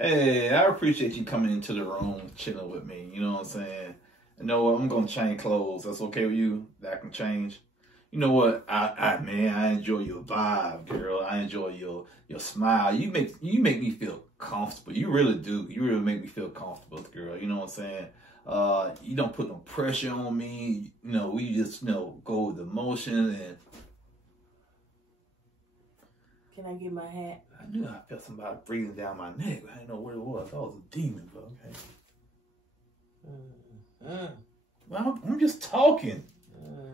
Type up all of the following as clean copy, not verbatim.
Hey, I appreciate you coming into the room, chilling with me. You know what I'm saying? You know what? I'm gonna change clothes. That's okay with you? That I can change. You know what? Man, I enjoy your vibe, girl. I enjoy your smile. You make me feel comfortable. You really do. You really make me feel comfortable, girl. You know what I'm saying? You don't put no pressure on me. You know, we just go with the motion and. Can I get my hat? I knew I felt somebody breathing down my neck, but I didn't know what it was. I thought it was a demon, but okay. Well, I'm just talking.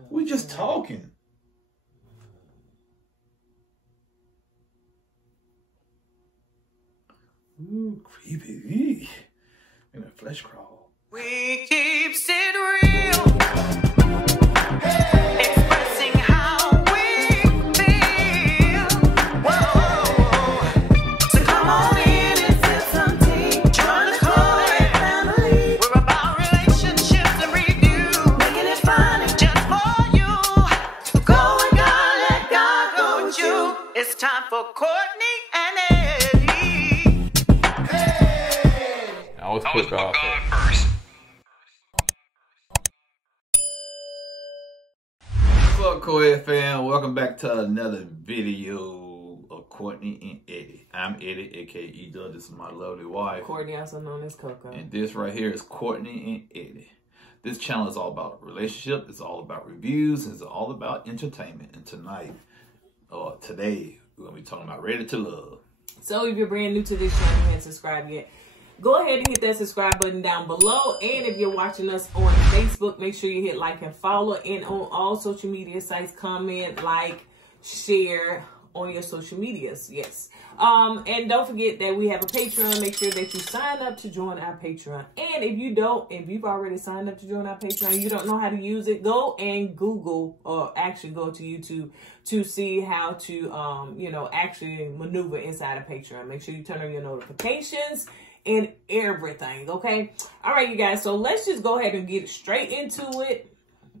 We're just talking. Ooh, creepy. In a flesh crawl. We keep it real. Expressing how we feel. Whoa. So come on in and feel something. Join the KOED family. We're about relationships and review. Making it fun just for you. So go and God, let God go with you. It's time for Courtney and Eddie. I was put God first. What's up, KOED fam? Welcome back to another video of Courtney and Eddie. I'm Eddie, aka E-Dub. This is my lovely wife. Courtney, also known as Coco. And this right here is Courtney and Eddie. This channel is all about relationship. It's all about reviews. It's all about entertainment. And tonight, or today, we're gonna be talking about Ready to Love. So if you're brand new to this channel and haven't subscribed yet, go ahead and hit that subscribe button down below. And if you're watching us on Facebook, make sure you hit like and follow. And on all social media sites, comment, like, share on your social medias. Yes. And don't forget that we have a Patreon. Make sure that you sign up to join our Patreon. And if you've already signed up to join our Patreon, you don't know how to use it, go and Google, or actually go to YouTube to see how to, actually maneuver inside a Patreon. Make sure you turn on your notifications and everything, okay? All right, you guys, so let's just go ahead and get straight into it.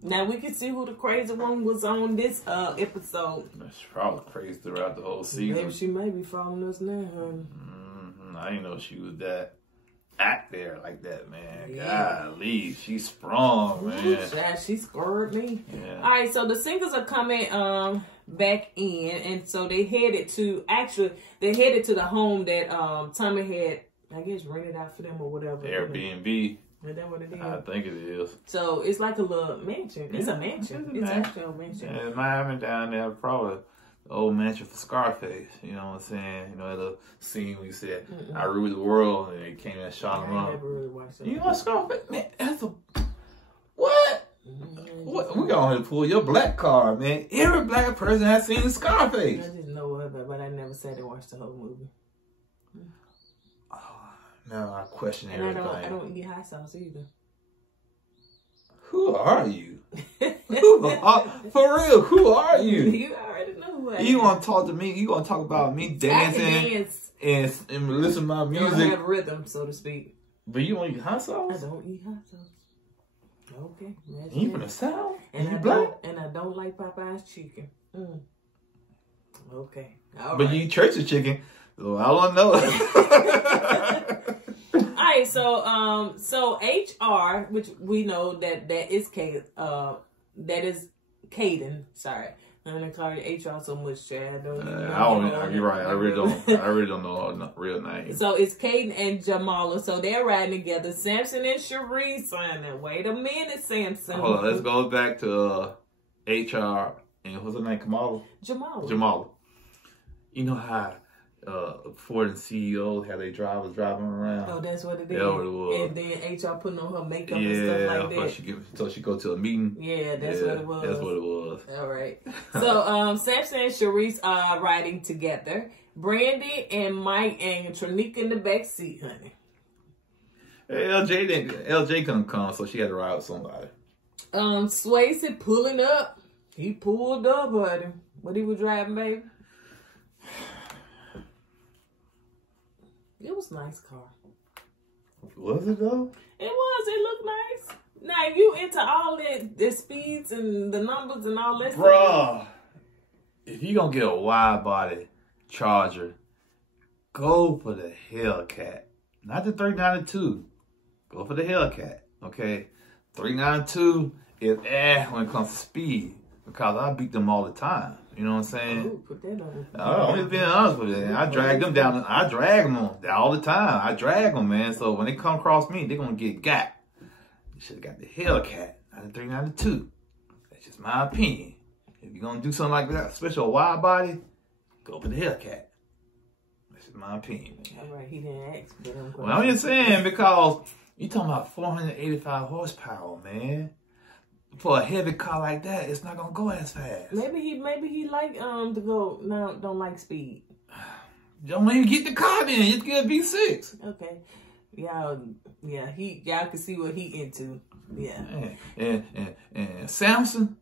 Now we can see who the crazy one was on this episode. That's probably crazy throughout the whole season. Maybe she may be following us now, honey. I didn't know she was that out there like that, man. Yeah. Golly, she's sprung, man. Ooh, child, she scared me. Yeah. All right, so the singles are coming back in, and so they headed to the home that Tommy had, I guess, rented out for them or whatever. Airbnb. Is that what it is? I think it is. So it's like a little mansion. It's a mansion. It's actually a mansion. Yeah, Miami down there, probably the old mansion for Scarface. You know what I'm saying? You know, the scene where you said, I rule the world, and they came and shot him up. I never really watched that. You know what, Scarface? Man, that's a... What? What? We gonna pull your black card, man. Every black person has seen Scarface. I just know of it, but I never sat and watched the whole movie. Now I question and everything. I don't eat hot sauce either. Who are you? For real, who are you? You already know who I am. You want to talk to me? You want to talk about me dancing and listen to my music? You don't have rhythm, so to speak. But you don't eat hot sauce? I don't eat hot sauce. Okay. You from the South? And you black? And I don't like Popeye's chicken. Okay. All but right. you eat church's chicken, so I don't know. Alright, so HR, which we know that is Caden. Sorry, I'm gonna call you HR so much, Chad. You're right. I really don't know her real name. So it's Caden and Jamala. So they're riding together. Samson and Cherie signing. Wait a minute, Samson. Hold on, let's go back to HR and what's her name? Jamala. You know how Ford and CEO, how they driving around. Oh, that's what it is. That's what it was. And then HR putting on her makeup and stuff like that. So she go to a meeting. Yeah, that's what it was. That's what it was. All right. So Samson and Sharice are riding together. Brandy and Mike and Tronika in the back seat, honey. Hey, LJ couldn't come, so she had to ride with somebody. Swayze pulling up. He pulled up, buddy. What he was driving, baby? It was a nice car. Was it though? It was. It looked nice. Now, you into all the speeds and the numbers and all that stuff? Bruh, if you gonna get a wide body Charger, go for the Hellcat. Not the 392. Go for the Hellcat. Okay. 392 is when it comes to speed. Because I beat them all the time. You know what I'm saying? Ooh, put that on. I'm just being honest with you. I drag them down. I drag them all the time. I drag them, man. So when they come across me, they're going to get got. You should have got the Hellcat, not the 392. That's just my opinion. If you're going to do something like that, especially a wide body, go for the Hellcat. That's just my opinion, man. All right, he didn't ask. But Well, I'm just saying, because you talking about 485 horsepower, man. For a heavy car like that, it's not gonna go as fast. Maybe he like to go now. Don't like speed. Don't even get the car then. Just get a V6. Okay, y'all can see what he into. Yeah. And Samson.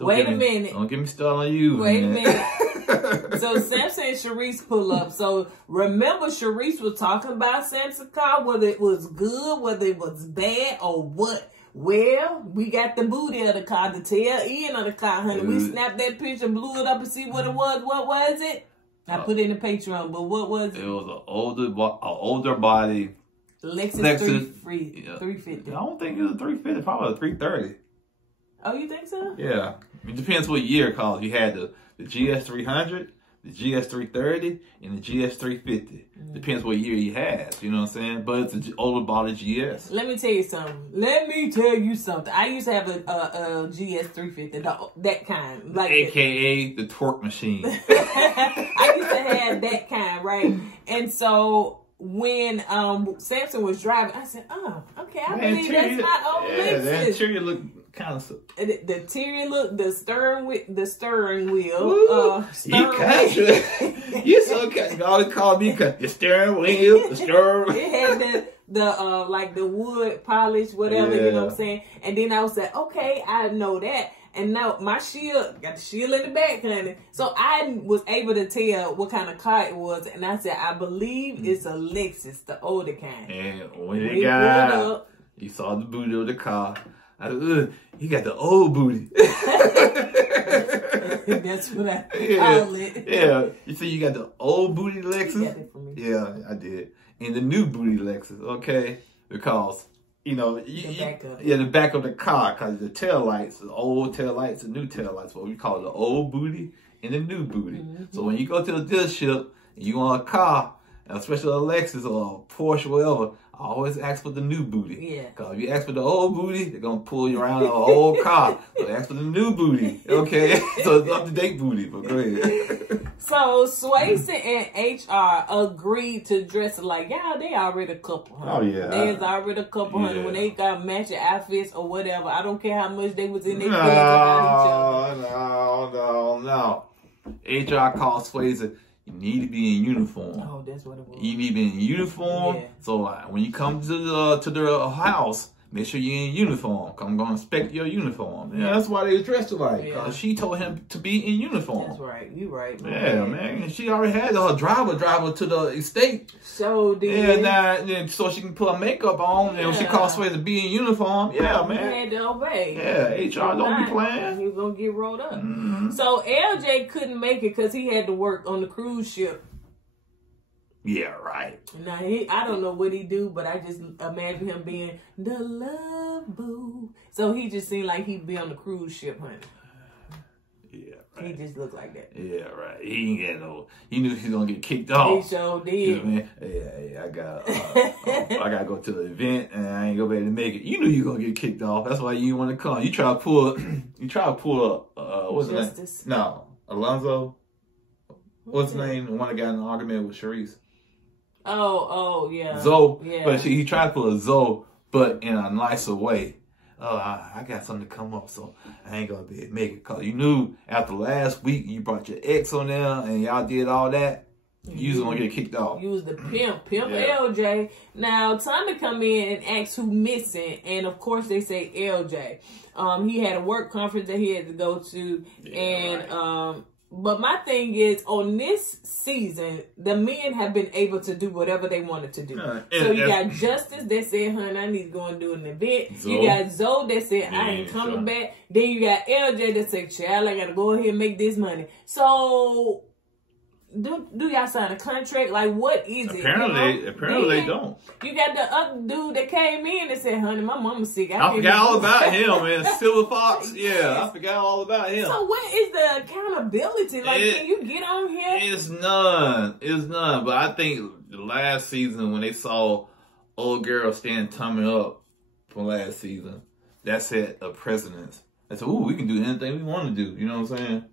Wait a minute. Don't get me started on you. Wait man. a minute. So Samson and Sharice pull up. So remember, Sharice was talking about Samson's car, whether it was good, whether it was bad, or what. Well, we got the booty of the car, the tail end of the car, honey. We snapped that picture, blew it up, and see what it was. What was it? I put it in the Patreon, but what was it? It was an older body. Lexus 350. I don't think it was a 350, probably a 330. Oh, you think so? Yeah. It depends what year, cause you had the GS 300, the GS 330, and the GS 350. Depends what year he has, you know what I'm saying? But it's an older body GS. Let me tell you something. I used to have a GS 350, that kind. Like AKA the torque machine. I used to have that kind, right? And so when Samson was driving, I said, oh, okay, I believe that's my old Lexus. The interior looked kind of... The interior look, the steering wheel. Ooh, you so kind. All they call me the steering wheel, the steering wheel. It had the like the wood polish, whatever, you know what I'm saying? And then I was like, okay, I know that. And now my shield, got the shield in the back, honey. So I was able to tell what kind of car it was. And I said, I believe it's a Lexus, the older kind. And when it got out, you saw the booty of the car. I said, he got the old booty. That's what I call it. Yeah. You see, you got the old booty Lexus? You got it for me. Yeah, I did. And the new booty Lexus, okay? Because, you know, the back of the car, because the tail lights, the old tail lights, the new tail lights, what we call the old booty and the new booty. So when you go to the dealership and you want a car, especially a Lexus or a Porsche, whatever, I always ask for the new booty. Yeah. Because if you ask for the old booty, they're going to pull you around an old car. So ask for the new booty. Okay? So it's up-to-date booty, but go ahead. So Swayze and HR agreed to dress like, y'all, they already a couple, huh? Oh, yeah. They already a couple, honey. When they got matching outfits or whatever, I don't care how much they was in their beds about each other. No. HR called Swayze. You need to be in uniform. Oh, that's what it was. You need to be in uniform. Yeah. So when you come to the house, make sure you're in uniform. I'm going to inspect your uniform. Yeah, that's why they dressed alike. Because she told him to be in uniform. That's right. You right. Yeah, man. And she already had her driver to the estate. So did. Yeah, so she can put her makeup on. And when she called Sway to be in uniform, man. You had to obey. Yeah, HR don't be playing. He was going to get rolled up. So LJ couldn't make it because he had to work on the cruise ship. Yeah, right. Now, I don't know what he do, but I just imagine him being the love boo. So he just seemed like he'd be on the cruise ship, honey. Yeah, right. He just looked like that. Yeah, right. He ain't get no. He knew he was gonna get kicked off. He sure did. You know what I mean? Yeah, I gotta go to the event and I ain't gonna be able to make it. You knew you were gonna get kicked off. That's why you didn't want to come. You try to pull. What's his name? No, Alonzo. What's his name? The one that got in an argument with Sharice. Oh, yeah. Zoe. Yeah. But he tried to pull a Zoe, but in a nicer way. Oh, I got something to come up, so I ain't gonna be able to make it. Cause you knew after last week you brought your ex on there and y'all did all that, you was gonna get kicked off. You was the pimp LJ. Now Tommy come in and asks who missing, and of course they say LJ. He had a work conference that he had to go to, and but my thing is, on this season, the men have been able to do whatever they wanted to do. So you got Justice that said, honey, I need to go and do an event. Zoe. You got Zoe that said, I ain't coming back. Then you got LJ that said, child, I got to go ahead and make this money. So do y'all sign a contract? Like, what is it? Apparently they don't. You got the other dude that came in and said, honey, my mama's sick. I forgot all about him, man. Silver Fox. Yeah, I forgot all about him. So what is the accountability? Like, can you get on here? It's none. But I think the last season when they saw old girl stand tummy up from last season, that set a precedence. They said, ooh, we can do anything we want to do. You know what I'm saying?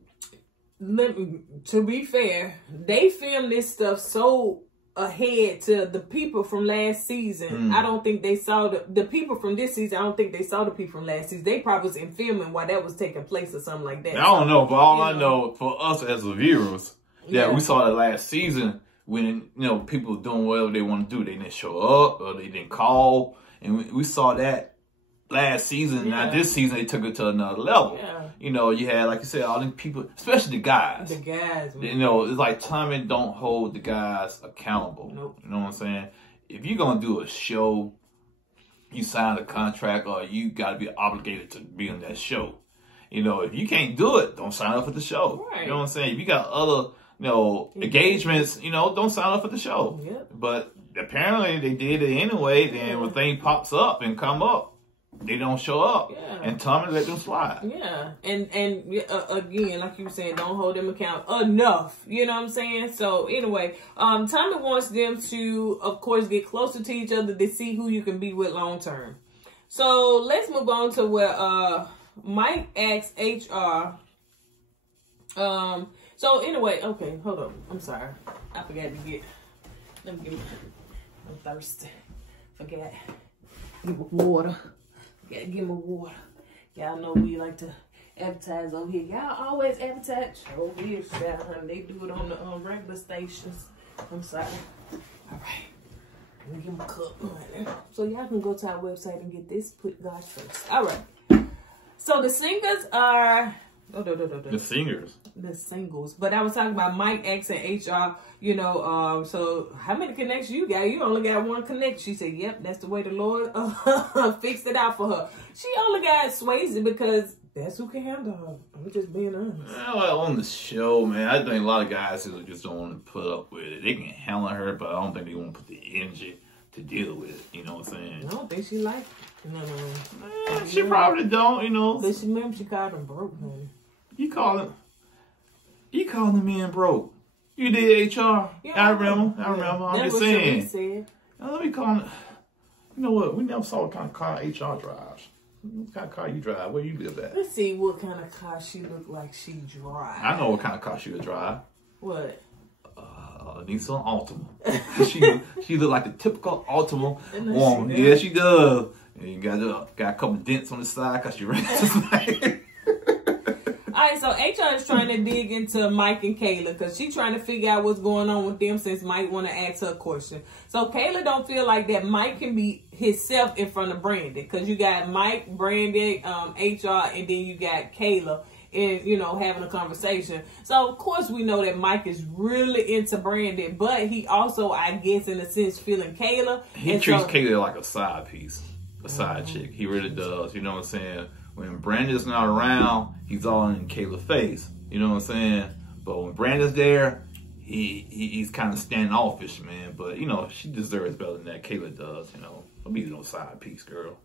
To be fair, they filmed this stuff so ahead to the people from last season. I don't think they saw the people from this season. I don't think they saw the people from last season. They probably was in filming while that was taking place or something like that. I don't know, but all I know for us as the viewers, we saw the last season when people doing whatever they want to do. They didn't show up or they didn't call, and we saw that last season. Now this season they took it to another level. You had, like you said, all these people, especially the guys. The guys, man. It's like Tommy don't hold the guys accountable. Nope. You know what I'm saying? If you're gonna do a show, you sign a contract or you gotta be obligated to be on that show. If you can't do it, don't sign up for the show. Right. You know what I'm saying? If you got other engagements, don't sign up for the show. Yep. But apparently they did it anyway. Then when thing pops up and come up, they don't show up, and Tommy let them slide. And again, like you were saying, don't hold them accountable enough. You know what I'm saying? So anyway, Tommy wants them to, of course, get closer to each other to see who you can be with long term. So let's move on to where Mike asks HR. So anyway, okay, hold on. I'm sorry, I forgot to get. Let me get. I'm thirsty. Forgot. Get water. Gotta give me water. Y'all know we like to advertise over here. Y'all always advertise over here, honey. They do it on the regular stations. I'm sorry. All right. Let me give them a cup. Right. So y'all can go to our website and get this. Put God first. All right. So the singers are... The singers. The singles. But I was talking about Mike X and HR, so how many connections you got? You only got one connection. She said, yep, that's the way the Lord fixed it out for her. She only got Swayze because that's who can handle her. I'm just being honest. Well, on the show, man, I think a lot of guys who just don't want to put up with it. They can handle her, but I don't think they want to put the energy to deal with it. You know what I'm saying? I don't think she liked it. No. She probably don't, But she remember she called him broke, honey. You calling me broke. You did HR. Yeah, I remember. I'm just saying. Now, let me call him. You know what? We never saw what kind of car HR drives. What kind of car you drive? Where you live at? Let's see what kind of car she look like she drive. I know what kind of car she would drive. What? Nissan Altima. she look like the typical Altima woman. Yeah, she does. And you got a couple dents on the side because she ran this Alright, so HR is trying to dig into Mike and Kayla because she's trying to figure out what's going on with them since Mike want to ask her a question. So Kayla don't feel like that Mike can be himself in front of Brandon because you got Mike, Brandon, HR, and then you got Kayla and, having a conversation. So, of course, we know that Mike is really into Brandon, but he also, I guess, in a sense, feeling Kayla. He treats Kayla like a side piece, a side chick. He really does. You know what I'm saying? When Brandon's not around, he's all in Kayla's face. You know what I'm saying? But when Brandon's there, he's kind of standoffish, man. But, she deserves better than that. Kayla does, Don't be no side piece, girl.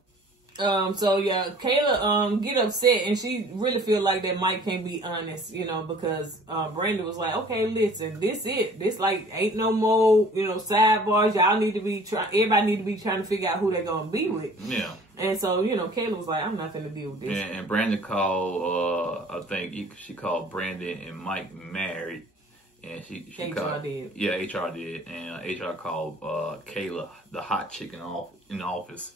So yeah, Kayla get upset and she really feel like that Mike can't be honest, because Brandon was like, okay, listen, this it. This like ain't no more, sidebars. Y'all need to be everybody need to be trying to figure out who they're gonna be with. Yeah. And so, Kayla was like, I'm not gonna deal with this. And Brandon called I think she called Brandon and Mike married. And she HR did. Yeah, HR did. And HR called Kayla the hot chick in the office.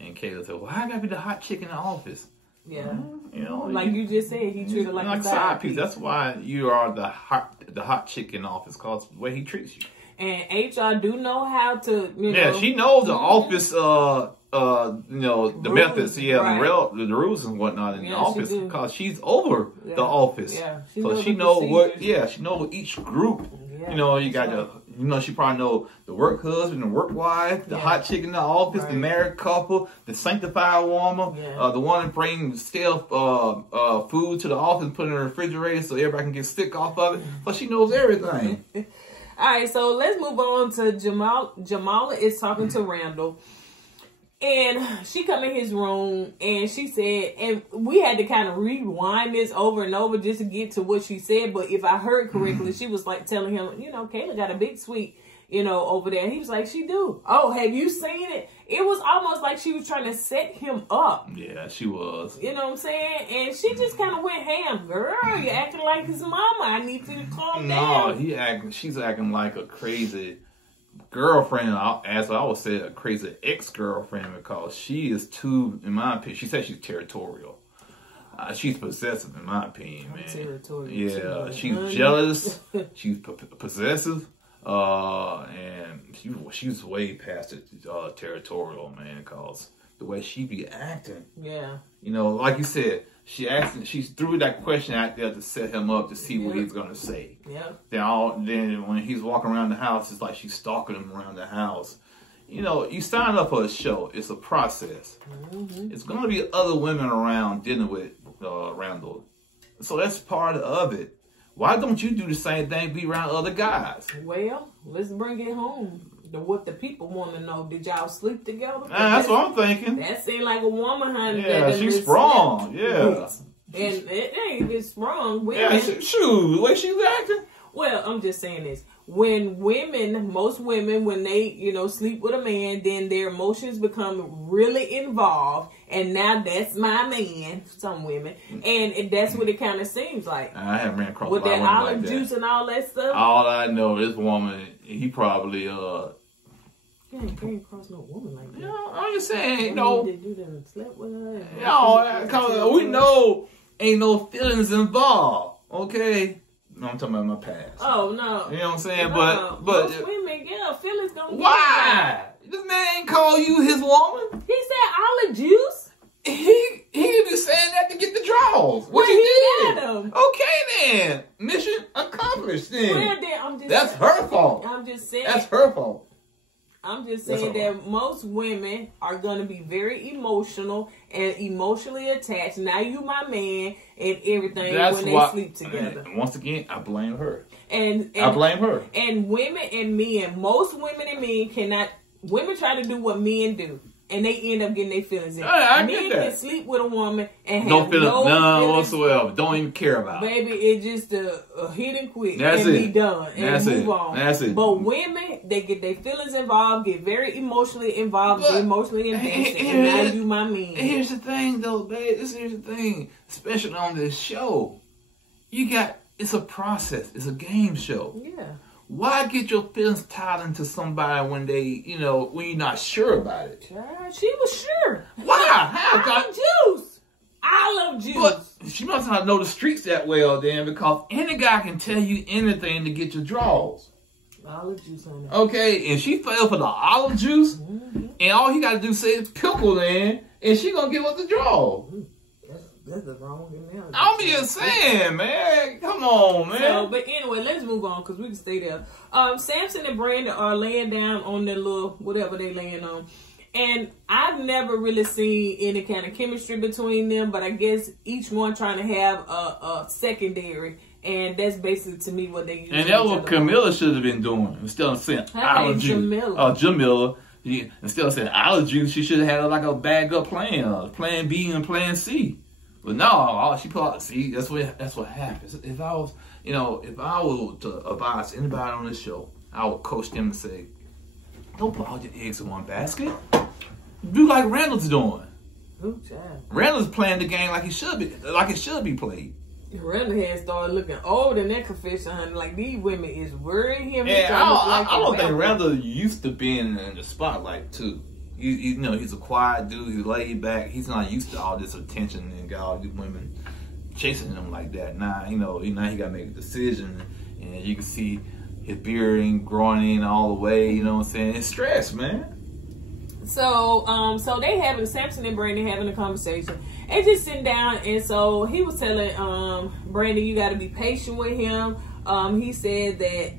And Kayla said, well, I gotta be the hot chick in the office. Yeah. Like you just said, he treated like a side piece. That's why you are the hot chick in the office, because the way he treats you. And HR do know how to, Yeah, she knows the office, the methods, right. the rules and whatnot in the office, because she's over the office. Yeah. So she knows what, she knows each group. Yeah, you got You know, she probably know the work husband, the work wife, the hot chick in the office, the married couple, the sanctified woman, the one that brings stale food to the office and put it in the refrigerator so everybody can get sick off of it. But she knows everything. All right, so let's move on to Jamala is talking to Randall. And she come in his room and she said, and we had to kind of rewind this over and over just to get to what she said. But if I heard correctly, she was like telling him, you know, Kayla got a big suite, you know, over there. And he was like, she do. Oh, have you seen it? It was almost like she was trying to set him up. Yeah, she was. You know what I'm saying? And she just kind of went ham. Girl, you acting like his mama. I need you to calm down. No, she's acting like a crazy girlfriend. I would say a crazy ex-girlfriend, because she is too, in my opinion, she said she's territorial. She's possessive, in my opinion, man. Territorial. Yeah, she's jealous. She's possessive. And she's way past it, territorial, man, because the way she be acting. Yeah. You know, like you said, she threw that question out there to set him up to see what he's gonna say. Yeah. Then when he's walking around the house, it's like she's stalking him around the house. You know, you sign up for a show. It's a process. It's gonna be other women around dealing with Randall, so that's part of it. Why don't you do the same thing? Be around other guys. Well, let's bring it home. What the people want to know: did y'all sleep together? That's what I'm thinking. That seemed like a woman, honey. Yeah, she's strong. Yeah, and it ain't even strong. Women, yeah, shoot, the way she's acting. Well, I'm just saying this. When most women, when they, you know, sleep with a man, then their emotions become really involved. And now that's my man, some women. And that's what it kind of seems like. I haven't ran across with that olive juice and all that stuff. All I know, this woman, he probably, you ain't came across no woman like that. You know, I'm just saying, you know. Did you done slept with her? You know, because we know ain't no feelings involved, okay? No, I'm talking about my past. Oh, no. You know what I'm saying? No. But most women, feelings gonna why? This man ain't call you his woman. He said olive juice. He be saying that to get the draws. What he did? Okay then. Mission accomplished then. Well, then I'm just That's her fault. I'm just saying. That's her fault. I'm just saying that most women are going to be very emotional and emotionally attached. Now you my man and everything. That's when they sleep together. Once again, I blame her. And I blame her. And women and men, most women and men cannot. Women try to do what men do, and they end up getting their feelings in. I men get that. Can sleep with a woman and have no feelings, none feelings whatsoever. Don't even care about it. Baby, it's just a hit and quit. That's and it. Be done and That's move it. on. That's it. But women, they get their feelings involved, get very emotionally involved, get emotionally invested, and now you my man. Here's the thing, though, babe. Here's the thing, especially on this show. It's a process. It's a game show. Yeah. Why get your feelings tied into somebody when when you're not sure about it? She was sure. Why? How? Olive juice. But she must not know the streets that well then, because any guy can tell you anything to get your draws. Olive juice on that. Okay, and she fell for the olive juice, and all he got to do is pickle in, and she gonna give us the draw. That's the wrong analogy. I'm just saying, man. Come on, man. So, but anyway, let's move on because we can stay there. Samson and Brandon are laying down on their little whatever they laying on. And I've never really seen any kind of chemistry between them, but I guess each one trying to have a secondary. And that's basically, to me, what they use. And that's what Camilla should have been doing. Instead of saying olive juice. Jamila. Instead of saying olive juice, she should have had like a backup plan. Plan B and plan C. But no, she put out, see, that's what happens. If I was, if I were to advise anybody on this show, I would coach them and say, don't put all your eggs in one basket. Do like Randall's doing. Ooh, child. Randall's playing the game like it should be played. Randall had started looking old in that confession, honey. Like, these women is worrying him. Yeah, I don't think Randall used to being in the spotlight, too. He's a quiet dude. He's laid back. He's not used to all this attention and got all these women chasing him like that. Now, now he got to make a decision, and you can see his beard ain't growing in all the way. You know what I'm saying? It's stress, man. So, they having Samson and Brandon having a conversation and just sitting down. And so he was telling Brandon, you got to be patient with him. He said that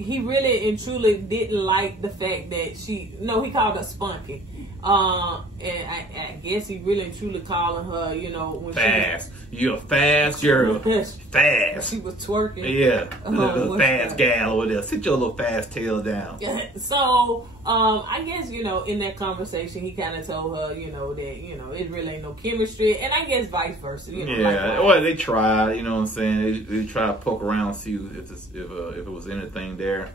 he really and truly didn't like the fact that he called her spunky. And I guess he really and truly calling her, when fast. You're a fast girl. Fast. She was twerking. Yeah. Little fast gal over there. Sit your little fast tail down. So, I guess, in that conversation, he kind of told her, that, it really ain't no chemistry. And I guess vice versa. Well, they tried, you know what I'm saying? They tried to poke around, see if it was anything there.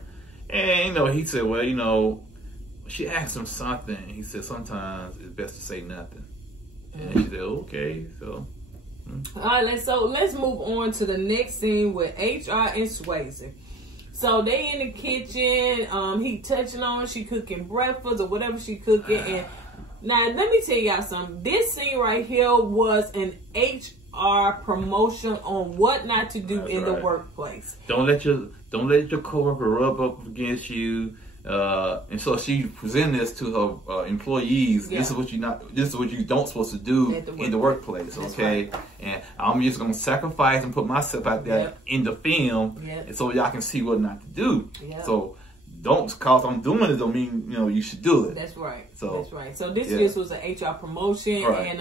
And, he said, well, she asked him something. He said, sometimes it's best to say nothing. And she said, okay. So, all right, so let's move on to the next scene with HR and Swayze. So they in the kitchen. He touching on she cooking breakfast or whatever she cooking. And now let me tell y'all something. This scene right here was an HR promotion on what not to do in the workplace. Don't let your coworker rub up against you. And so she presented this to her employees. Yeah. This is what you don't supposed to do in the workplace. Okay, right. And I'm just gonna sacrifice and put myself out there in the film, and so y'all can see what not to do. Yep. So don't, cause I'm doing it don't mean you should do it. That's right. So that's right. So this just was an HR promotion, and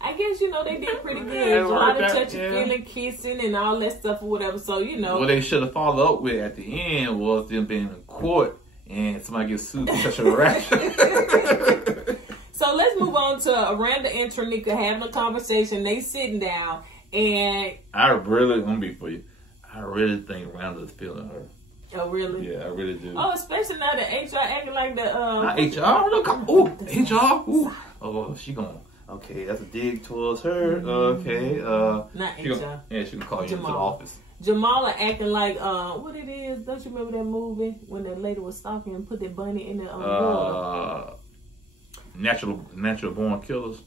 I guess they did pretty good. A lot of touchy feeling, kissing, and all that stuff or whatever. So what they should have followed up with at the end was them being in court. And somebody gets sued for such a rash. So let's move on to Aranda and Tronika having a conversation. They sitting down, and I'm gonna be for you. I really think Aranda's feeling her. Oh really? Yeah, I really do. Oh, especially now the HR acting like the not HR. Look, HR. Ooh. Oh, she going. Okay, that's a dig towards her. Okay. Not HR. She can call you into the office. Jamala acting like what it is. Don't you remember that movie when that lady was stalking and put that bunny in the water? Natural born killers.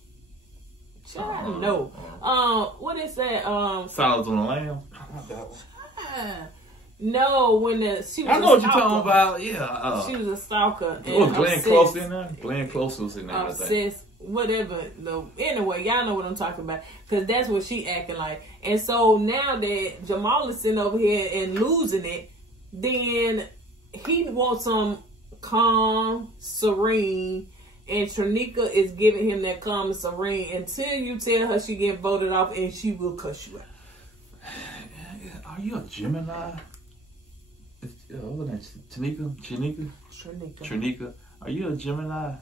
I don't know. What is that? Silence on the Lamb. No, when she was. I know what you're talking about. Yeah. She was a stalker. And was Glenn Close in there? Glenn Close was in there. Obsessed. Whatever. No. Anyway, y'all know what I'm talking about. Because that's what she acting like. And so now that Jamal is sitting over here and losing it, then he wants some calm, serene, and Tronika is giving him that calm and serene until you tell her she getting voted off and she will cuss you out. Are you a Gemini? Tronika. Are you a Gemini?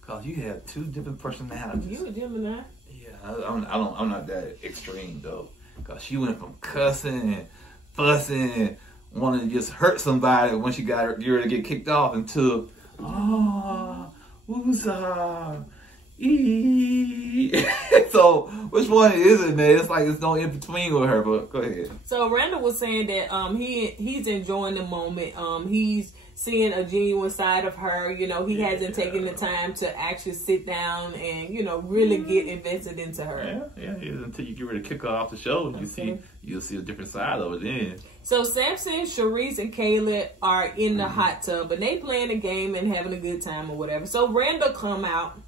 Cause you have two different personalities. You a Gemini? Yeah, I'm not that extreme though. Cause she went from cussing and fussing and wanting to just hurt somebody when she got ready to get kicked off into woosah. So which one is it, man? It's like there's no in between with her. But go ahead. So Randall was saying that he's enjoying the moment. He's seeing a genuine side of her. He hasn't taken the time to actually sit down and really get invested into her. Yeah. Until you get ready to kick her off the show, you'll see a different side of it then. So Samson, Sharice, and Kayla are in the hot tub and they playing a game and having a good time or whatever. So Randall come out.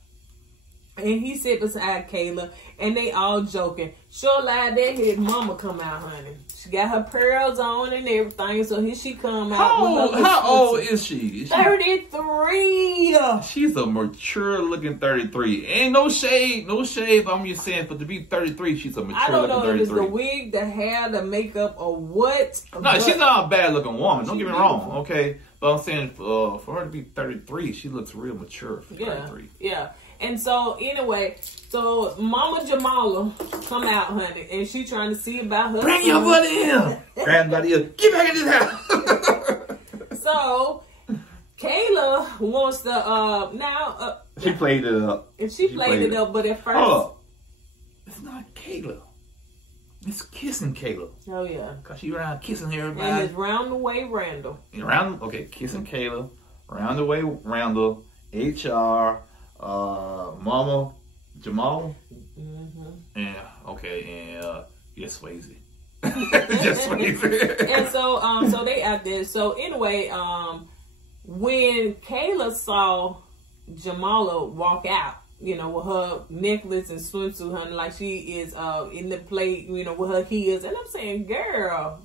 And he sit beside Kayla, and they all joking. Sure like that, his mama come out, honey. She got her pearls on and everything, so here she come out. How old is she? 33. She's a mature-looking 33. Ain't no shade. I'm just saying, but to be 33, she's a mature-looking 33. I don't know if it's the wig, the hair, the makeup, or what. No, she's not a bad-looking woman. Don't get me wrong, okay? But I'm saying, for her to be 33, she looks real mature for 33. Yeah. And so, anyway, Mama Jamala come out, honey, and she trying to see about her. Bring your buddy in. Granddaddy, get back in this house. So, Kayla wants to, she played it up. And she played it up, but at first. Oh, it's not Kayla. It's kissing Kayla. Oh, yeah. Because she around kissing everybody. And it's round the way Randall. Kissing Kayla. Round the way Randall. HR. Mama, Jamal, and yes, Swayze. Just Swayze. And so they out there. So anyway, when Kayla saw Jamala walk out, with her necklace and swimsuit, honey, like she is in the plate, with her heels, and I'm saying, girl,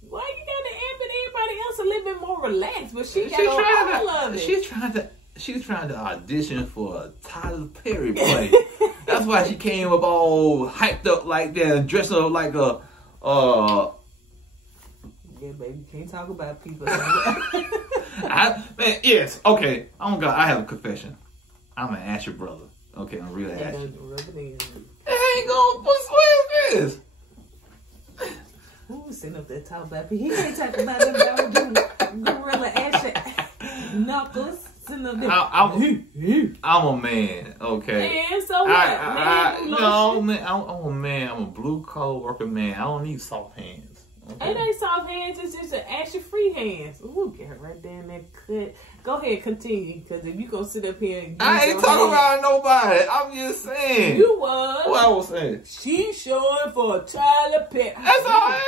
why you got to act with everybody else a little bit more relaxed, but she got all of it. She's trying to audition for a Tyler Perry play. That's why she came up all hyped up like that, dressed up like a Yeah, baby, can't talk about people. Yes, okay. I have a confession. I'm an Asher brother. Okay, I'm real Asher. Ain't gonna what's this? Who was sitting up there talking about people? He ain't talking about them gorilla Asher knuckles sitting up there. I'm a man, okay. And so what? No, man, I'm a man. I'm a blue collar working man. I don't need soft hands. Okay. It ain't soft hands, it's just an Asher free hands. Ooh, get right there in that cut. Go ahead, continue, because if you gonna sit up here and I ain't talking about nobody. I'm just saying. You was. What I was saying? She's showing for Tyler Perry. That's all I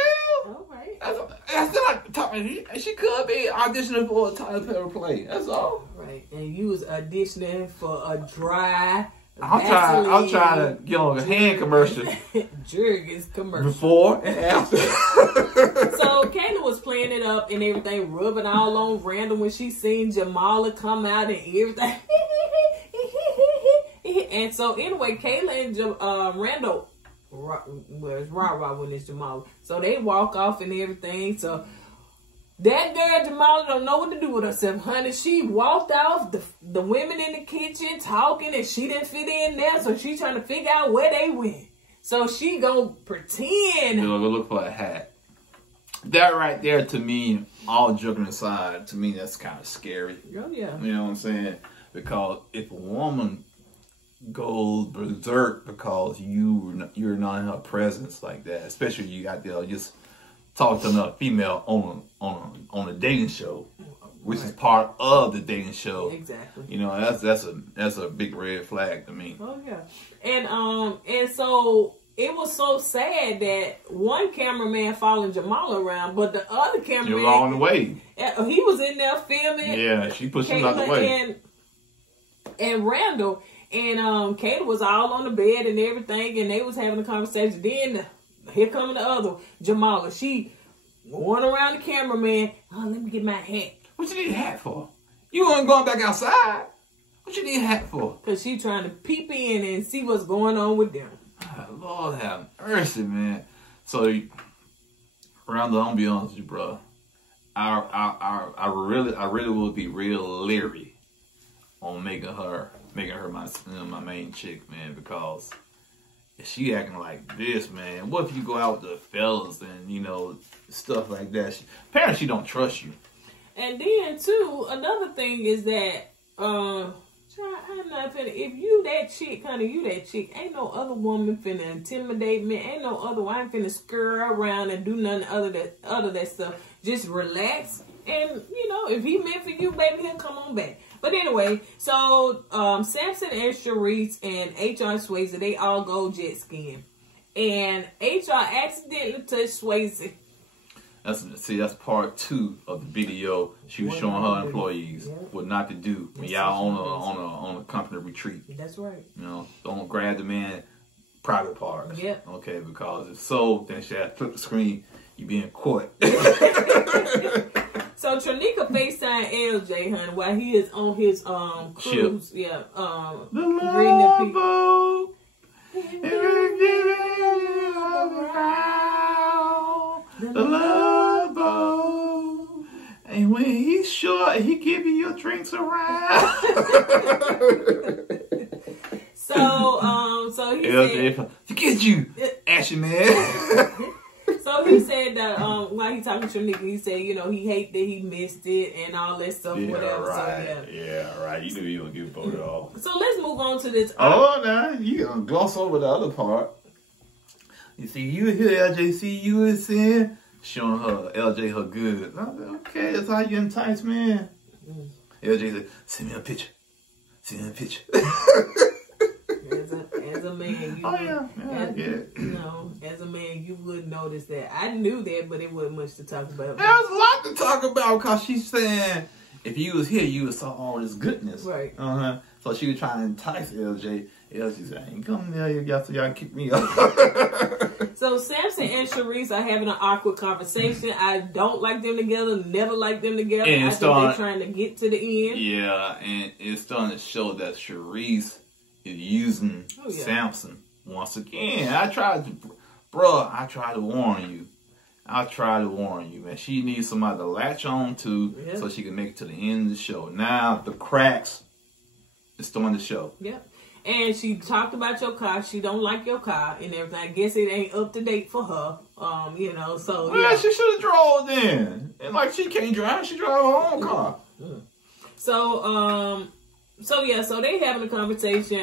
am. All right. That's not talking. She could be auditioning for a Tyler Perry play. That's all. Right, and you was auditioning for a dry. I'm trying to get on a hand commercial. Jergens commercial. Before and after. So Kayla was playing it up and everything, rubbing all on Randall when she seen Jamala come out and everything. And so anyway, Kayla and Randall, it's Rah when it's Jamala. So they walk off and everything. So that girl Jamala don't know what to do with herself, honey. She walked off, the women in the kitchen talking, and she didn't fit in there, so she trying to figure out where they went. So she gonna pretend. Go look for a hat. That right there, to me, all joking aside, to me that's kind of scary. Oh yeah. You know what I'm saying? Because if a woman goes berserk because you're not in her presence like that, especially you got there just talk to another female on a dating show, which is part of the dating show. Exactly. You know, that's a big red flag to me. Oh yeah. And so it was so sad that one cameraman following Jamala around, but the other cameraman, he was on the way. He was in there filming. Yeah, she pushed him out the way. And Randall and Kayla was all on the bed and everything, and they was having a conversation. Then here coming the other Jamala. She going around the cameraman. Oh, let me get my hat. What you need a hat for? You ain't going back outside. What you need a hat for? Because she trying to peep in and see what's going on with them. Oh, Lord have mercy, man. So, Randall, I'm gonna be honest with you, bro. I really will be real leery on making her my main chick, man, because if she acting like this, man, what if you go out with the fellas and, you know, stuff like that? Apparently she don't trust you. And then, too, another thing is that, I'm not finna, if you that chick, honey, you that chick, ain't no other woman finna intimidate me, ain't no other one, I ain't finna scurry around and do nothing other that stuff. Just relax, and, you know, if he meant for you, baby, he'll come on back. But anyway, so Samson and Sharice and HR Swayze, they all go jet skiing. And HR accidentally touched Swayze. That's part 2 of the video. She was showing her employees what not to do when y'all on a company retreat. That's right. You know, don't grab the man private parts. Yep. Okay, because if so, then she had to flip the screen. You being caught. So Tronika FaceTime LJ, honey, while he is on his cruise. Ship. Yeah. The greeting the people. boat. The love boat. And when he's short, he give you your drinks around. So he said, forget you, Ashy man. So he said that while he talking to Tronika, he said, you know, he hate that he missed it and all that stuff, whatever. Right. So, yeah, right. You knew you were gonna give vote all. So let's move on to this. Oh, now you gonna gloss over the other part. You see, you hear LJ you is saying, showing her LJ her goods. Okay, that's how you entice man. LJ said, send me a picture. Send me a picture. As a man, as a man, you would notice that. I knew that, but it wasn't much to talk about. There's a lot to talk about because she's saying if you was here, you would saw all this goodness. Right. So she was trying to entice LJ. Yeah, she said, I ain't coming there. Y'all can kick me up. So Samson and Sharice are having an awkward conversation. I don't like them together. Never liked them together. And I think they're trying to get to the end. Yeah, and it's starting to show that Sharice is using Samson once again. I tried to warn you. I tried to warn you, man. She needs somebody to latch on to so she can make it to the end of the show. Now the cracks is starting to show. Yep. And she talked about your car. She don't like your car and everything. I guess it ain't up to date for her. You know, so well, she should have drove then. And like she can't drive, she drive her own car. So so they having a conversation.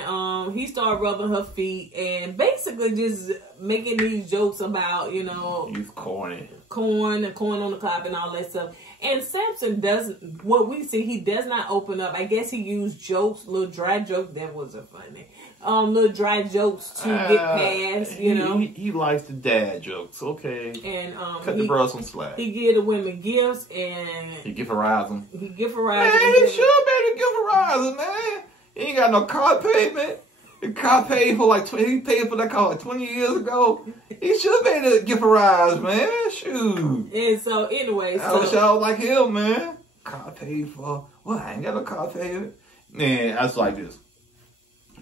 He started rubbing her feet and basically just making these jokes about, you know, he's corn on the cob and all that stuff. And Samson doesn't, what we see, he does not open up. I guess he used jokes, little dry jokes. That wasn't funny. Little dry jokes to get past, you know. He likes the dad jokes, okay. And cut the bros some slack. He give the women gifts and he gift-arize them. He gift-arize them. Man, he should be the gift-arize them, man. He ain't got no car payment. The car paid for like he paid for that car like 20 years ago. He should be able to gift-arize, man. Shoot. And so anyway, I wish I was like him, man. Car paid for. Well, I ain't got no car payment. Man, that's like this.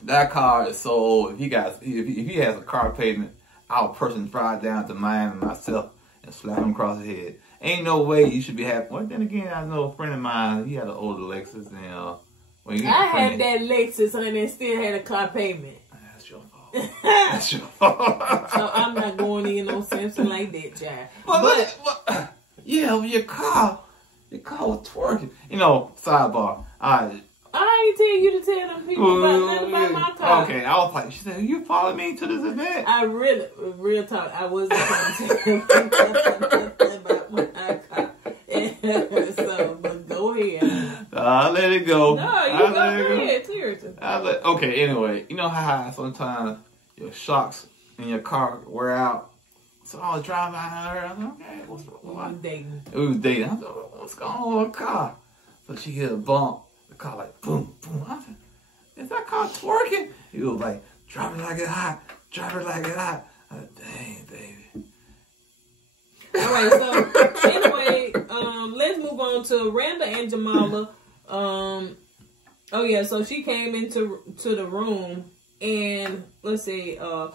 That car is so old. If he has a car payment, I'll personally drive down to Miami myself and slap him across the head. Ain't no way you should be happy. Well, then again, I know a friend of mine. He had an older Lexus, and I had that Lexus, honey, and still had a car payment. That's your fault. That's your fault. So I'm not going in on Samson like that, child. But your car was twerking. You know, sidebar. I ain't tell you to tell them people nothing about my car. Okay, I was like, she said, you follow me to this event? I really, real talk, I wasn't trying to tell them about my car. So, but go ahead. I let it go. No, you go ahead, seriously. Okay, anyway, you know how sometimes your shocks in your car wear out? So I was driving behind her. I was like, okay, what's wrong? We was dating. We was dating. I was like, what's going on with the car? So she hit a bump. The car like, boom, boom. I said, is that car twerking? He was like, drop it like it's hot. Drop it like it's hot. I said, dang, baby. Alright, so anyway, let's move on to Randa and Jamala. So she came into the room and let's see, so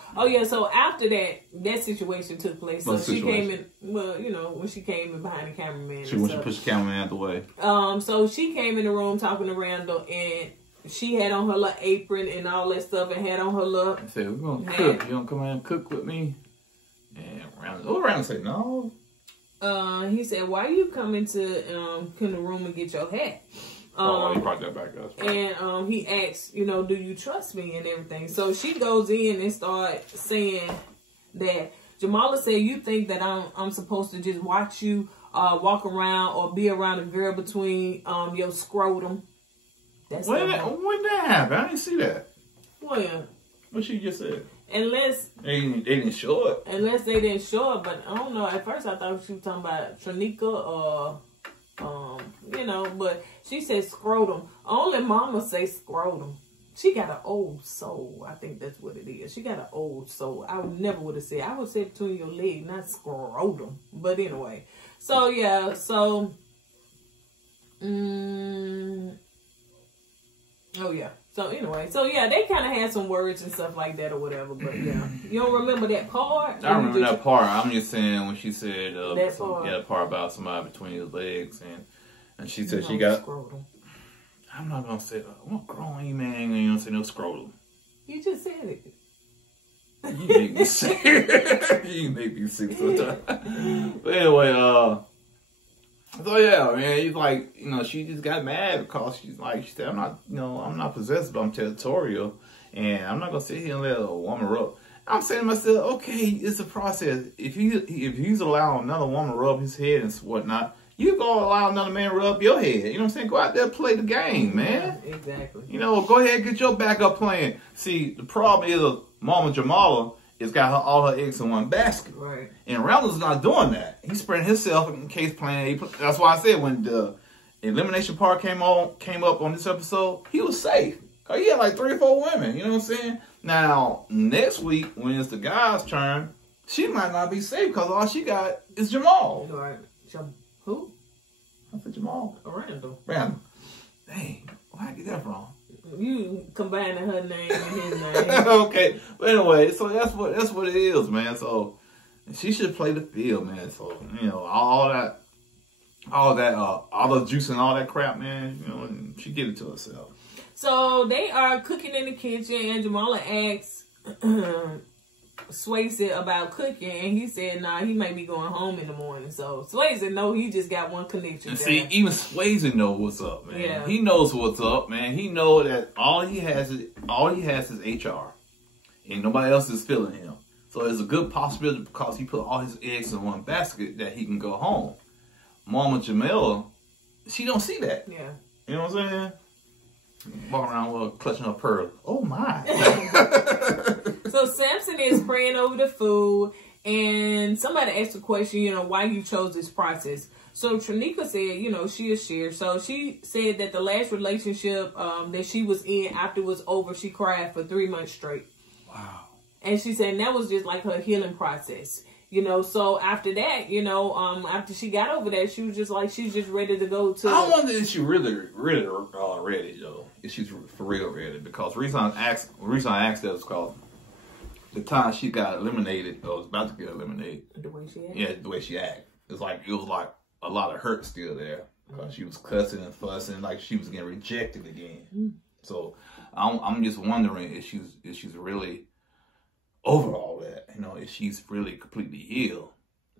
after that situation took place. So she came in, well, you know, when she came in behind the cameraman. She pushed the cameraman out the way. So she came in the room talking to Randall and she had on her little apron and all that stuff and had on her little. I said, we're gonna cook. You gonna come in and cook with me? And Randall said, no. He said, why you coming to the room and get your hat? He brought that back up. And he asked, you know, do you trust me and everything? So she goes in and starts saying that Jamala said, you think that I'm supposed to just watch you walk around or be around a girl between your scrotum? That's when that happened? I didn't see that. Well, what she just said. Unless they didn't show it. Unless they didn't show it, but I don't know. At first I thought she was talking about Tranika or you know, but she said scrotum. Only mama say scrotum. She got an old soul. I think that's what it is. She got an old soul. I never would have said. I would say between your legs, not scrotum. But anyway. So yeah, so oh yeah. So anyway, so yeah, they kind of had some words and stuff like that or whatever, but yeah. You don't remember that part? I remember that part. I'm just saying when she said that part about somebody between his legs and she said she got scrotum. I'm not gonna say that. I'm a grown man, ain't gonna say no scrotum. You just said it. You make me sick. You make me sick sometimes. But anyway, so yeah, man, he's like, you know, she just got mad because she said, I'm not possessive, but I'm territorial, and I'm not gonna sit here and let a woman rub. I'm saying to myself, okay, it's a process. If he's allowing another woman to rub his head and whatnot, you gonna allow another man to rub your head. You know what I'm saying? Go out there and play the game, man. Yeah, exactly. You know, go ahead and get your backup plan. See, the problem is Mama Jamala has got all her eggs in one basket. Right. And Reynolds not doing that. He's spreading himself in case plan A. That's why I said when the elimination part came up on this episode, he was safe. Cause he had like 3 or 4 women. You know what I'm saying? Now next week when it's the guy's turn, she might not be safe because all she got is Jamal. All right. Who? I said Jamal. Randall. Randall. Dang, where'd I get that from? You combining her name and his name. Okay, but anyway, so that's what it is, man. So she should play the field, man. So you know all the juice and all that crap, man. You know, and she give it to herself. So they are cooking in the kitchen, and Jamala asks Swayze about cooking, and he said, "Nah, he may be going home in the morning." So Swayze know he just got one connection. And see, even Swayze knows what's up, man. Yeah. He knows what's up, man. He know that all he has is HR, and nobody else is feeling him. So there's a good possibility because he put all his eggs in one basket that he can go home. Mama Jamila, she don't see that. Yeah. You know what I'm saying? Walking around with her clutching her pearl. Oh my. So Samson is praying over the food, and somebody asked the question, you know, why you chose this process. So Trinika said, you know, she is shared. So she said that the last relationship that she was in after it was over, she cried for 3 months straight. Wow. And she said that was just like her healing process. You know, so after that, you know, after she got over that, she was just like, she's just ready to go to. I wonder if she really ready though. If she's for real ready, because the reason I asked that is because the time she got eliminated, or was about to get eliminated. The way she acted. Yeah, the way she acted. It was like a lot of hurt still there because she was cussing and fussing like she was getting rejected again. Mm. So I'm just wondering if she's really over all that, you know, if she's really completely healed,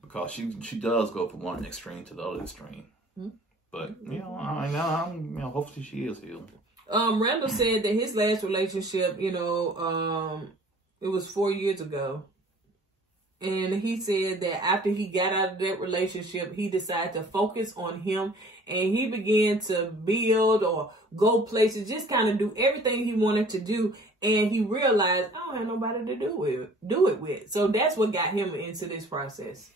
because she does go from one extreme to the other extreme. Mm-hmm. But you know, hopefully she is healed. Randall said that his last relationship, you know, it was 4 years ago, and he said that after he got out of that relationship, he decided to focus on him, and he began to build or go places, just kind of do everything he wanted to do. And he realized, I don't have nobody to do it with. So that's what got him into this process.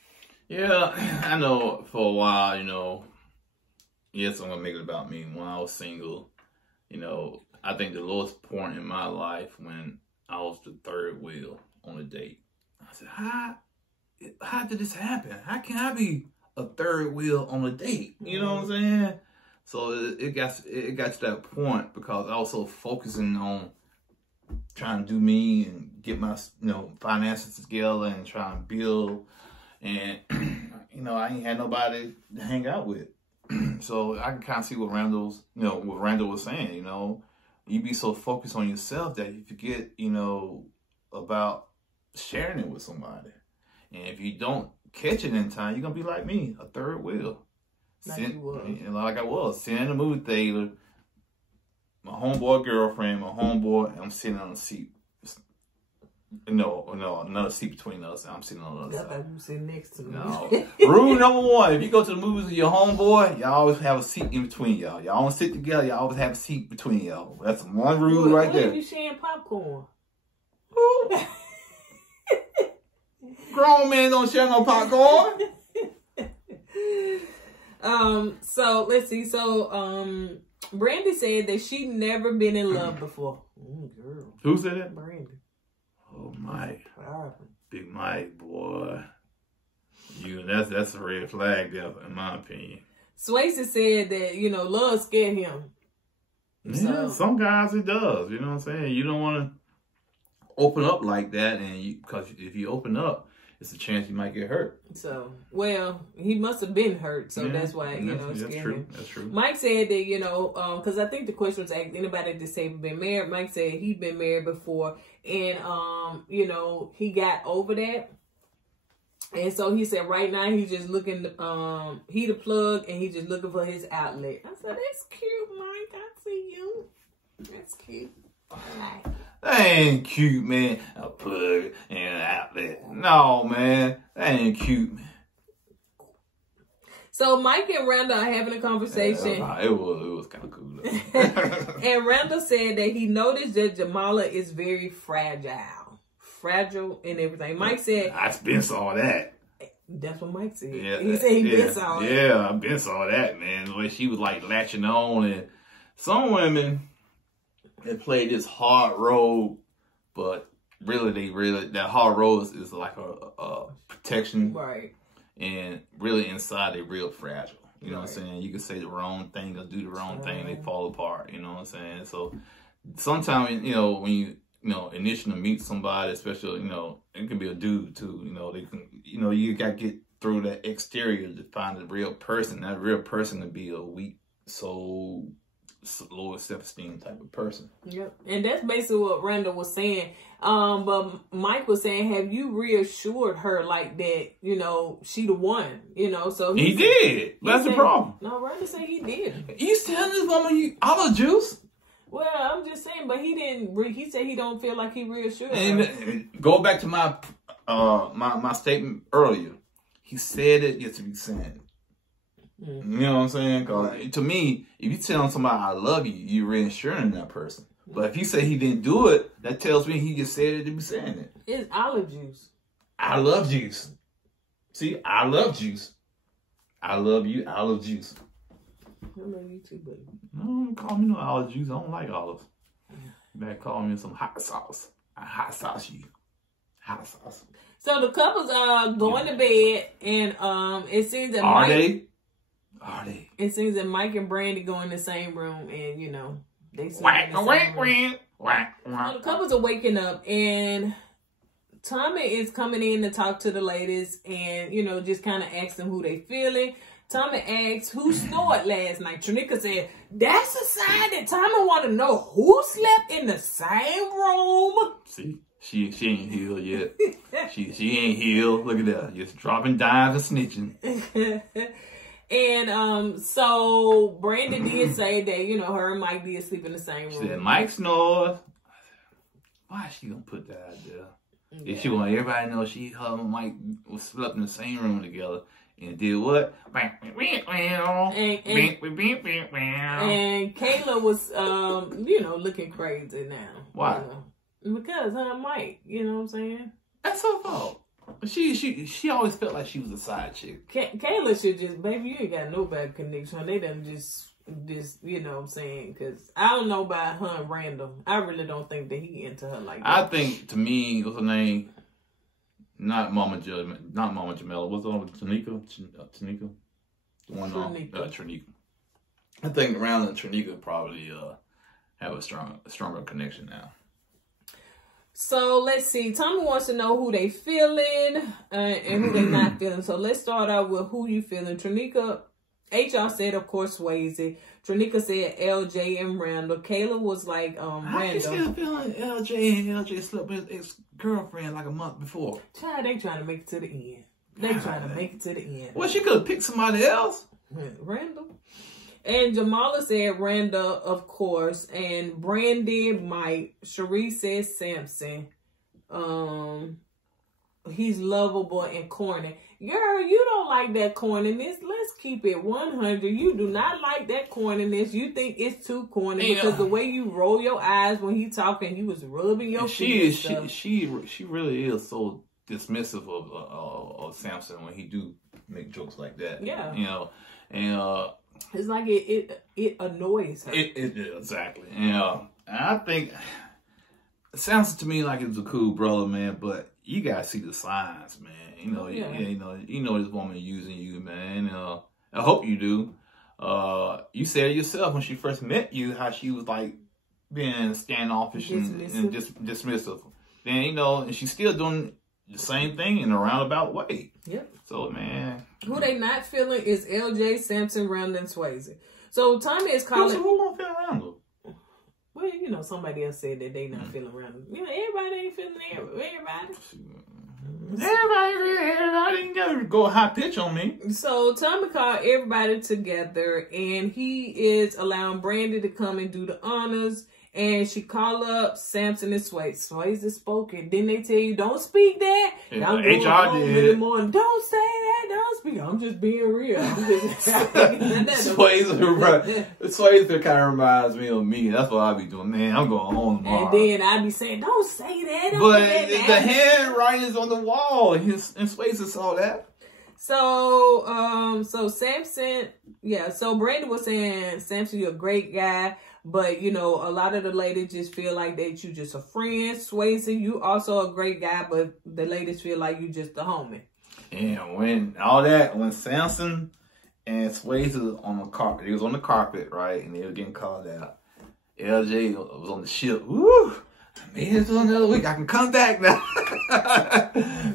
Yeah, I know for a while, you know, yes, I'm going to make it about me. When I was single, you know, I think the lowest point in my life when I was the third wheel on a date. I said, how did this happen? How can I be a third wheel on a date? You know what I'm saying? So it got to that point because I was so focusing on trying to do me and get my, you know, finances together and try and build, and you know, I ain't had nobody to hang out with. So I can kind of see what Randall was saying. You know, you be so focused on yourself that you forget, you know, about sharing it with somebody. And if you don't catch it in time, you're gonna be like me, a third wheel. Like I was sitting in the movie theater. My homeboy girlfriend, my homeboy, and I'm sitting on a seat. No, another seat between us. I'm sitting on the other side. You sitting next to me. No. Rule number 1, if you go to the movies with your homeboy, y'all always have a seat in between y'all. Y'all don't sit together, y'all always have a seat between y'all. That's one rule right there. You sharing popcorn? Grown men don't share no popcorn. So let's see. So Brandy said that she never been in love before. Girl. Who said that? Brandy. Oh, Mike. Big Mike, boy. That's a red flag there, in my opinion. Swayze said that, you know, love scared him. Yeah, some guys it does. You know what I'm saying? You don't want to open up like that, because if you open up, it's a chance you might get hurt. So, well, he must have been hurt, so that's why, you know, it scared him. That's true. Mike said that, you know, because I think the question was asked, anybody at this table been married? Mike said he'd been married before, and, you know, he got over that. And so he said right now he's just looking, he the plug, and he's just looking for his outlet. I said, that's cute, Mike. I see you. That's cute. Right. That ain't cute, man. A plug and an outlet. No, man. That ain't cute, man. So Mike and Randall are having a conversation. Yeah, it was kind of cool. And Randall said that he noticed that Jamala is very fragile. Fragile and everything. Mike said... I been saw that. That's what Mike said. Yeah, he said he been saw it. Yeah, I been saw that, man. The way she was like latching on, and some women... they play this hard role, but really that hard role is like a protection, right? And really inside they're real fragile. You know what I'm saying? You can say the wrong thing or do the wrong thing, they fall apart. You know what I'm saying? So sometimes, you know, when you initially meet somebody, especially, you know, it can be a dude too. You know, they can, you know, you got to get through that exterior to find the real person. That real person to be a weak soul, lower self-esteem type of person. Yep. And that's basically what Randall was saying. But Mike was saying, have you reassured her like that, you know, she the one, you know? So he did. That's the problem. No, Randall said he did. You telling this woman you olive juice? Well, I'm just saying, but he didn't. He said he don't feel like he reassured her. And go back to my my statement earlier. He said it just to be saying. You know what I'm saying? Because to me, if you tell somebody I love you, you're reassuring that person. But if he say he didn't do it, that tells me he just said it to be saying it. It's olive juice. I love juice. See, I love juice. I love you, olive juice. I love you too, buddy. No, don't call me no olive juice. I don't like olives. You better call me some hot sauce. I hot sauce you. Hot sauce. So the couples are going to bed, and it seems that Are they? It seems that Mike and Brandy go in the same room, and you know they sleep in the same room. So the couples are waking up, and Tommy is coming in to talk to the ladies, and you know just kind of ask them who they feeling. Tommy asks who snored last night. Tronika said that's a sign that Tommy want to know who slept in the same room. See. She ain't healed yet. she ain't healed. Look at that. Just dropping dimes and snitching. And so Brandon did say that, you know, her and Mike did sleep in the same room. She said Mike snores. Why is she gonna put that out there? Yeah. If she want everybody to know her and Mike slept in the same room together and did what? And Kayla was you know, looking crazy now. Why? You know? Because her and Mike, you know what I'm saying? That's her fault. She always felt like she was a side chick. Kayla should just, baby, you ain't got no bad connection. They done just, you know what I'm saying? Because I don't know about her and Randall. I really don't think that he into her like that. I think, to me, what's her name? Not Mama Jamela. What's her name? Tanika? The one on Tronika. I think Randall and Tronika probably have a stronger connection now. So let's see. Tommy wants to know who they feeling and who they not feeling. So let's start out with who you feeling. Tronika, HR said, of course, Swayze. Tronika said LJ and Randall. Kayla was like Randall. How you still feeling LJ and LJ slept with his ex-girlfriend like a month before? Child, they trying to make it to the end. They trying to make it to the end. Well, she could have picked somebody else. Randall. And Jamala said Randall, of course. And Brandy, Mike. Cherie said Samson. He's lovable and corny. Girl, you don't like that corniness. Let's keep it 100. You do not like that corniness. You think it's too corny because the way you roll your eyes when he talking, you was rubbing your feet. She really is so dismissive of Samson when he do make jokes like that. Yeah. You know, and it's like it annoys her. Exactly. And I think it sounds to me like it was a cool brother, man, but you gotta see the signs, man. You know, you know this woman using you, man. I hope you do. You said it yourself when she first met you, how she was like being standoffish and just dismissive. Then, you know, and she's still doing the same thing in a roundabout way. Yep. So, man. Who they not feeling is LJ, Samson, Randall, and Swayze. So, Tommy is calling. Who won't feel Randall? Well, you know, somebody else said that they not feeling Randall. You know, everybody ain't feeling everybody. Everybody ain't gotta go high pitch on me. So, Tommy called everybody together, and he is allowing Brandy to come and do the honors. And she called up Samson and Swayze. Swayze is spoken. Didn't they tell you, don't speak that? Yeah, HR did. In the morning, don't say that. Don't speak. I'm just being real. Swayze kind of reminds me of me. That's what I be doing. Man, I'm going home tomorrow. And then I be saying, don't say that. But the handwriting is on the wall. And Swayze saw that. So, so Samson, so Brandon was saying, Samson, you're a great guy. But, you know, a lot of the ladies just feel like that you just a friend. Swayze, you also a great guy, but the ladies feel like you just a homie. And when Samson and Swayze was on the carpet, he was on the carpet, right? And they were getting called out. LJ was on the ship. Woo! Man, it's another week. I can come back now.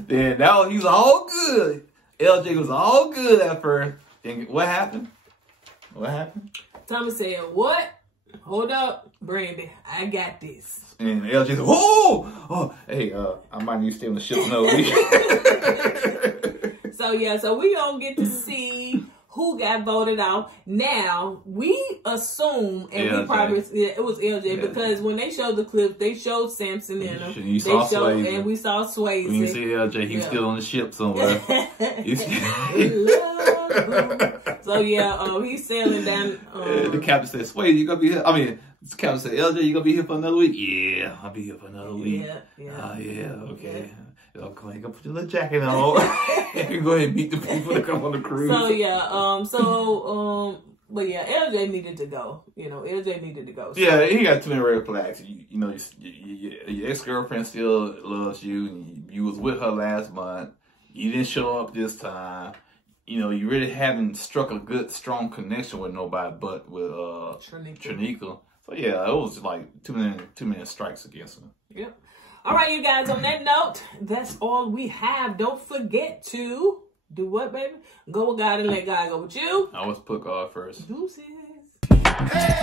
Then he was all good. LJ was all good at first. Then what happened? What happened? Thomas said, "What? Hold up, Brandy. I got this." And LJ said, "Oh, hey, I might need to stay on the ship another week." So yeah, so we gonna get to see who got voted out. Now we assume, and LJ. we probably it was LJ because when they showed the clip, they showed Samson in them. You saw Swayze. And we saw Swayze. When you see LJ, he's still on the ship somewhere. So yeah, he's sailing down. The captain said, "Swayze, you gonna be here?" I mean, the captain said, "LJ, you gonna be here for another week?" "Yeah, I'll be here for another week." Yeah, okay. Go ahead, go put your little jacket on. You go ahead and meet the people that come on the cruise. So yeah, but yeah, LJ needed to go. You know, LJ needed to go. So. Yeah, he got too many red flags. You know, your ex-girlfriend still loves you. And you was with her last month. You didn't show up this time. You know, you really haven't struck a good, strong connection with nobody but with Trinica. So yeah, it was like too many strikes against him. Yep. All right, you guys, on that note, that's all we have. Don't forget to do what, baby? Go with God and let God go with you. I always put God first. Deuces. Hey!